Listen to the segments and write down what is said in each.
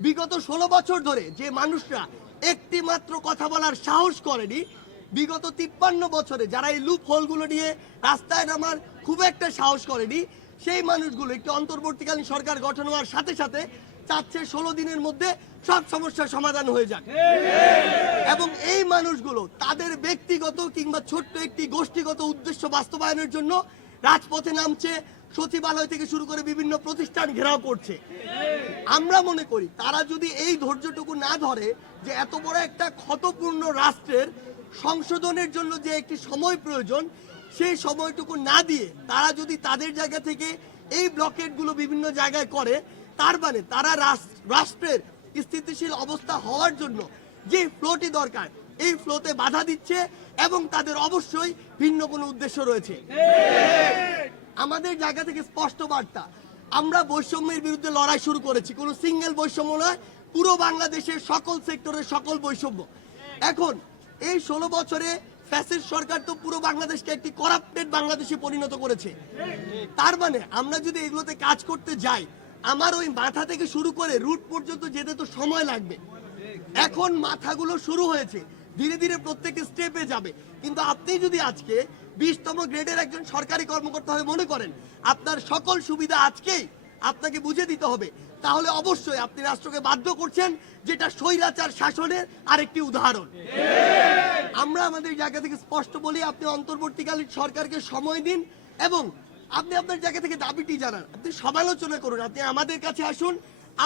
বিগত ষোলো বছর ধরে যে মানুষরা একটি মাত্র কথা বলার সাহস করেনি, বিগত তিপ্পান্ন বছরে যারা এই লুপ হোলগুলো নিয়ে রাস্তায় নামার খুব একটা সাহস করেনি, সেই মানুষগুলো একটি অন্তর্বর্তীকালীন সরকার গঠন হওয়ার সাথে সাথে চাচ্ছে ষোলো দিনের মধ্যে সব সমস্যার সমাধান হয়ে যাক। এবং এই মানুষগুলো তাদের ব্যক্তিগত কিংবা ছোট্ট একটি গোষ্ঠীগত উদ্দেশ্য বাস্তবায়নের জন্য রাজপথে নামছে, সচিবালয় থেকে শুরু করে বিভিন্ন প্রতিষ্ঠান ঘেরাও করছে। আমরা মনে করি তারা যদি এই ধৈর্যটুকু না ধরে যে এত বড় একটা ক্ষতপূর্ণ রাষ্ট্রের সংশোধনের জন্য যে একটি সময় প্রয়োজন, সেই সময়টুকু না দিয়ে তারা যদি তাদের জায়গা থেকে এই ব্লকেটগুলো বিভিন্ন জায়গায় করে, তার মানে তারা রাষ্ট্রের স্থিতিশীল অবস্থা হওয়ার জন্য যে ফ্লোটি দরকার এই ফ্লোতে বাধা দিচ্ছে এবং তাদের অবশ্যই ভিন্ন কোনো উদ্দেশ্য রয়েছে। আমাদের জায়গা থেকে স্পষ্ট বার্তা, আমরা বৈষম্যের বিরুদ্ধে লড়াই শুরু করেছি। কোনো সিঙ্গেল বৈষম্য নয়, পুরো বাংলাদেশের সকল সেক্টরের সকল বৈষম্য। এখন, এই ষোলো বছরে ফ্যাসিস সরকার তো পুরো বাংলাদেশকে একটি করাপ্টেড বাংলাদেশে পরিণত করেছে। তার মানে আমরা যদি এগুলোতে কাজ করতে যাই, আমার ওই মাথা থেকে শুরু করে রুট পর্যন্ত যেতে তো সময় লাগবে। এখন মাথাগুলো শুরু হয়েছে। ধীরে ধীরে প্রত্যেকটি স্টেপে যাবে। কিন্তু আপনি যদি আজকে বিশতম গ্রেডের একজন সরকারি কর্মকর্তা হয়ে মনে করেন, আপনার সকল সুবিধা আজকেই আপনাকে বুঝে দিতে হবে, তাহলে অবশ্যই আপনি রাষ্ট্রকে বাধ্য করছেন, যেটা স্বৈরাচার শাসনের আরেকটি উদাহরণ। আমরা আমাদের জায়গা থেকে স্পষ্ট বলি, আপনি অন্তর্বর্তীকালীন সরকারকে সময় দিন এবং আপনি আপনার জায়গা থেকে দাবিটি জানান। আপনি সমালোচনা করুন, আপনি আমাদের কাছে আসুন,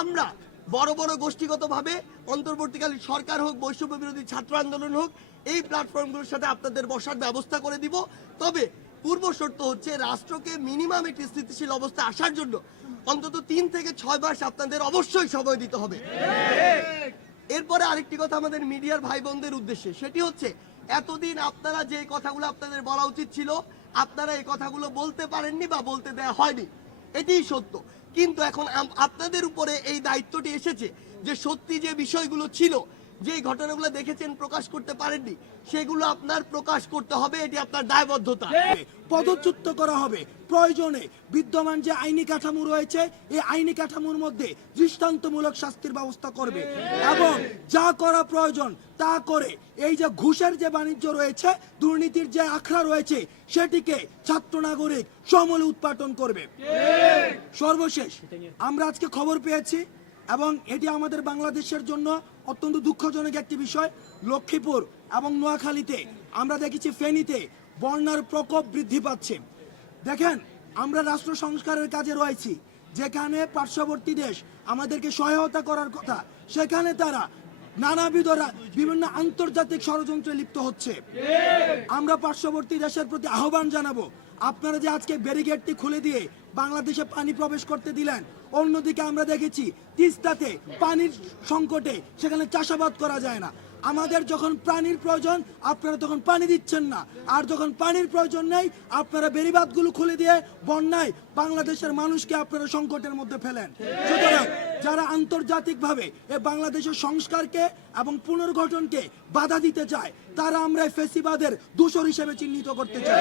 আমরা বড় বড় গোষ্ঠীগতভাবে অন্তর্বর্তীকালীন সরকার হোক বৈষম্য বিরোধী ছাত্র আন্দোলন হোক, এই প্ল্যাটফর্মগুলোর সাথে আপনাদের বসার ব্যবস্থা করে দিব। তবে পূর্ব শর্ত হচ্ছে রাষ্ট্রকে মিনিমাম একটি স্থিতিশীল অবস্থা আসার জন্য অন্তত তিন থেকে ছয় মাস আপনাদের অবশ্যই সময় দিতে হবে। এরপরে আরেকটি কথা আমাদের মিডিয়ার ভাই বোনদের উদ্দেশ্যে, সেটি হচ্ছে এতদিন আপনারা যে কথাগুলো আপনাদের বলা উচিত ছিল, আপনারা এই কথাগুলো বলতে পারেননি বা বলতে দেয়া হয়নি। এটিই সত্য। কিন্তু এখন আপনাদের উপরে এই দায়িত্বটি এসেছে যে সত্যি যে বিষয়গুলো ছিল যে ঘটনাগুলো দেখেছেন প্রকাশ করতে পারেননি সেগুলো আপনার প্রকাশ করতে হবে এটি আপনার দায়বদ্ধতা। পদচ্যুত করা হবে। প্রয়োজনে বিদ্যমান যে আইনি কাঠামো রয়েছে এই আইনি কাঠামোর মধ্যে দৃষ্টান্তমূলক শাস্তির ব্যবস্থা করবে এবং যা করা প্রয়োজন তা করে এই যে ঘুষের যে বাণিজ্য রয়েছে দুর্নীতির যে আখড়া রয়েছে সেটিকে ছাত্র নাগরিক সমলে উৎপাদন করবে। সর্বশেষ আমরা আজকে খবর পেয়েছি এবং এটি আমাদের বাংলাদেশের জন্য অত্যন্ত দুঃখজনক একটি বিষয়। লক্ষ্মীপুর এবং নোয়াখালীতে আমরা দেখেছি ফেনীতে বন্যার প্রকোপ বৃদ্ধি পাচ্ছে। দেখেন, আমরা রাষ্ট্র সংস্কারের কাজে রয়েছি। যেখানে পার্শ্ববর্তী দেশ আমাদেরকে সহায়তা করার কথা, সেখানে তারা নানাবিধ বিভিন্ন আন্তর্জাতিক ষড়যন্ত্রে লিপ্ত হচ্ছে। আমরা পার্শ্ববর্তী দেশের প্রতি আহ্বান জানাব আপনারা যে আজকে ব্যারিকেডটি খুলে দিয়ে বাংলাদেশে পানি প্রবেশ করতে দিলেন, অন্যদিকে আমরা দেখেছি তিস্তাতে পানির সংকটে সেখানে চাষাবাদ করা যায় না। আমাদের যখন পানির প্রয়োজন, আপনারা তখন পানি দিচ্ছেন না। আর যখন পানির প্রয়োজন নেই, আপনারা বেরিবাদগুলো খুলে দিয়ে বন্যায় বাংলাদেশের মানুষকে আপনারা সংকটের মধ্যে ফেলেন। সুতরাং যারা আন্তর্জাতিকভাবে এ বাংলাদেশের সংস্কারকে এবং পুনর্গঠনকে বাধা দিতে চায়, তারা আমরা ফেসিবাদের দূষর হিসেবে চিহ্নিত করতে চাই।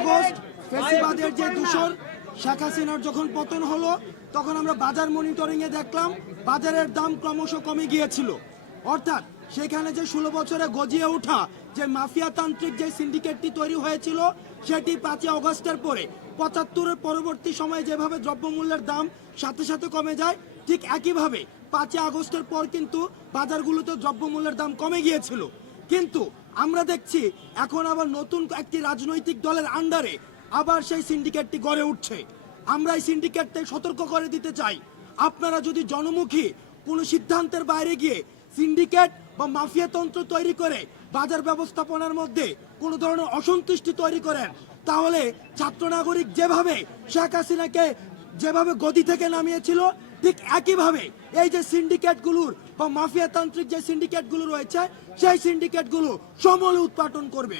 আগস্ট, ফেসিবাদের যে দূষর, শেখ হাসিনার যখন পতন হলো, তখন আমরা বাজার মনিটরিং এ দেখলাম, বাজারের দাম ক্রমশ কমে গিয়েছিল। অর্থাৎ সেখানে যে ষোলো বছরে গজিয়ে ওঠা যে মাফিয়া তান্ত্রিক যে সিন্ডিকেটটি তৈরি হয়েছিল, সেটি পাঁচই অগস্টের পরে। পঁচাত্তরের পরবর্তী সময়ে যেভাবে দ্রব্যমূল্যের দাম সাথে সাথে কমে যায়, ঠিক একইভাবে পাঁচই আগস্টের পর কিন্তু বাজারগুলোতে দ্রব্যমূল্যের দাম কমে গিয়েছিল। কিন্তু আমরা দেখছি এখন আবার নতুন একটি রাজনৈতিক দলের আন্ডারে আবার সেই সিন্ডিকেটটি গড়ে উঠছে। আমরা এই সিন্ডিকেটকে সতর্ক করে দিতে চাই। আপনারা যদি জনমুখী কোনো সিদ্ধান্তের বাইরে গিয়ে সিন্ডিকেট বা মাফিয়া তন্ত্র তৈরি করে বাজার ব্যবস্থাপনার মধ্যে কোনো ধরনের অসন্তুষ্টি তৈরি করেন, তাহলে ছাত্র নাগরিক যেভাবে শেখ হাসিনাকে যেভাবে গদি থেকে নামিয়েছিল, ঠিক একইভাবে এই যে সিন্ডিকেটগুলোর বা মাফিয়া তান্ত্রিক যে সিন্ডিকেটগুলো রয়েছে, সেই সিন্ডিকেটগুলো সমূলে উৎপাদন করবে।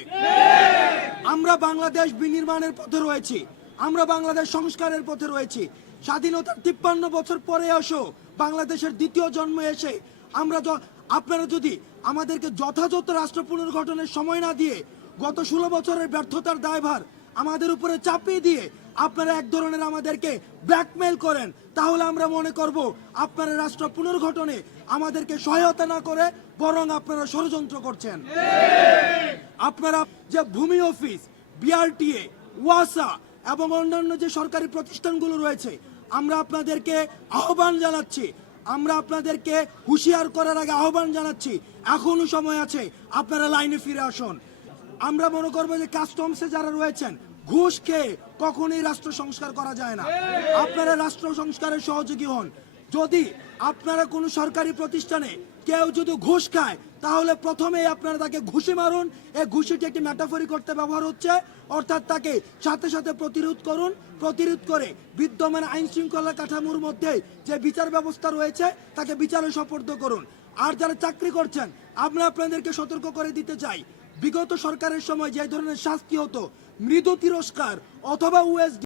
আমরা বাংলাদেশ বিনির্মাণের পথে রয়েছি, আমরা বাংলাদেশ সংস্কারের পথে রয়েছি। স্বাধীনতার তিপ্পান্ন বছর পরে আসো বাংলাদেশের দ্বিতীয় জন্ম এসে আমরা আপনারা যদি আমাদেরকে যথাযথ রাষ্ট্র পুনর্গঠনের সময় না দিয়ে গত ষোলো বছরের ব্যর্থতার দায়ভার আমাদের উপরে চাপিয়ে দিয়ে আপনারা এক ধরনের আমাদেরকে ব্ল্যাকমেল করেন, তাহলে আমরা মনে করব আপনারা রাষ্ট্র পুনর্গঠনে আমাদেরকে সহায়তা না করে বরং আপনারা ষড়যন্ত্র করছেন। আপনারা যে ভূমি অফিস, বিআরটিএ, ওয়াসা এবং অন্যান্য যে সরকারি প্রতিষ্ঠানগুলো রয়েছে, আমরা আপনাদেরকে আহ্বান জানাচ্ছি আমরা আপনাদেরকে হুঁশিয়ার করার আগে আহ্বান জানাচ্ছি এখনও সময় আছে, আপনারা লাইনে ফিরে আসুন। আমরা মনে করব যে কাস্টমসে যারা রয়েছেন, ঘুষ খেয়ে কখনোই রাষ্ট্র সংস্কার করা যায় না। আপনারা রাষ্ট্র সংস্কারের সহযোগী হন। যদি আপনারা কোনো সরকারি প্রতিষ্ঠানে কেউ যদি ঘুষ খায় তাহলে প্রথমেই আপনারা তাকে ঘুষি মারুন। এই ঘুষিটি একটি ম্যাটাফরি করতে ব্যবহার হচ্ছে। অর্থাৎ তাকে সাথে সাথে প্রতিরোধ করুন। প্রতিরোধ করে বিদ্যমান আইন শৃঙ্খলা কাঠামোর মধ্যে যে বিচার ব্যবস্থা রয়েছে, তাকে বিচারে সপর্দ করুন। আর যারা চাকরি করছেন, আমরা আপনাদেরকে সতর্ক করে দিতে চাই। বিগত সরকারের সময় যে ধরনের শাস্তি হতো, মৃদু তিরস্কার অথবা ওএসডি